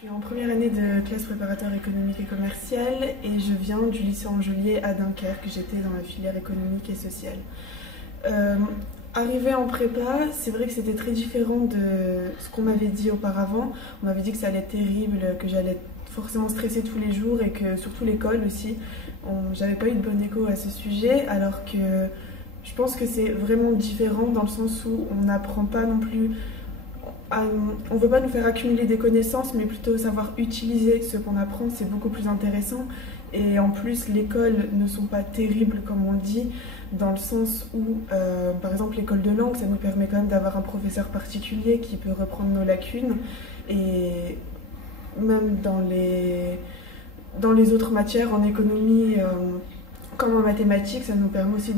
Je suis en première année de classe préparatoire économique et commerciale et je viens du lycée Angelier à Dunkerque. J'étais dans la filière économique et sociale. Arrivée en prépa, c'est vrai que c'était très différent de ce qu'on m'avait dit auparavant. On m'avait dit que ça allait être terrible, que j'allais forcément stresser tous les jours et que surtout l'école aussi, j'avais pas eu de bon écho à ce sujet, alors que je pense que c'est vraiment différent dans le sens où on n'apprend pas non plus. On ne veut pas nous faire accumuler des connaissances, mais plutôt savoir utiliser ce qu'on apprend, c'est beaucoup plus intéressant. Et en plus, l'école ne sont pas terribles, comme on le dit, dans le sens où, par exemple, l'école de langue, ça nous permet quand même d'avoir un professeur particulier qui peut reprendre nos lacunes. Et même dans les autres matières, en économie comme en mathématiques, ça nous permet aussi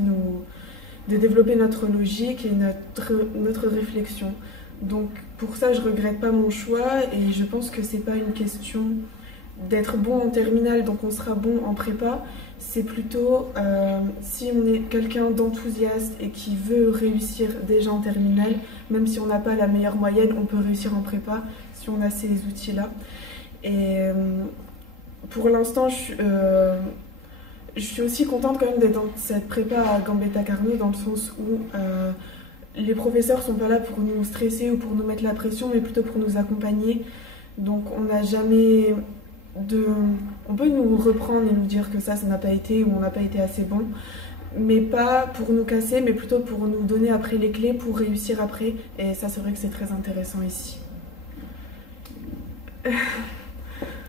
de développer notre logique et notre réflexion. Donc pour ça, je regrette pas mon choix et je pense que c'est pas une question d'être bon en terminale, donc on sera bon en prépa. C'est plutôt si on est quelqu'un d'enthousiaste et qui veut réussir déjà en terminale, même si on n'a pas la meilleure moyenne, on peut réussir en prépa si on a ces outils-là. Et pour l'instant, je suis aussi contente quand même d'être dans cette prépa à Gambetta Carnot, dans le sens où les professeurs sont pas là pour nous stresser ou pour nous mettre la pression, mais plutôt pour nous accompagner. Donc on n'a jamais on peut nous reprendre et nous dire que ça n'a pas été ou on n'a pas été assez bon, mais pas pour nous casser, mais plutôt pour nous donner après les clés pour réussir après. Et ça, c'est vrai que c'est très intéressant ici.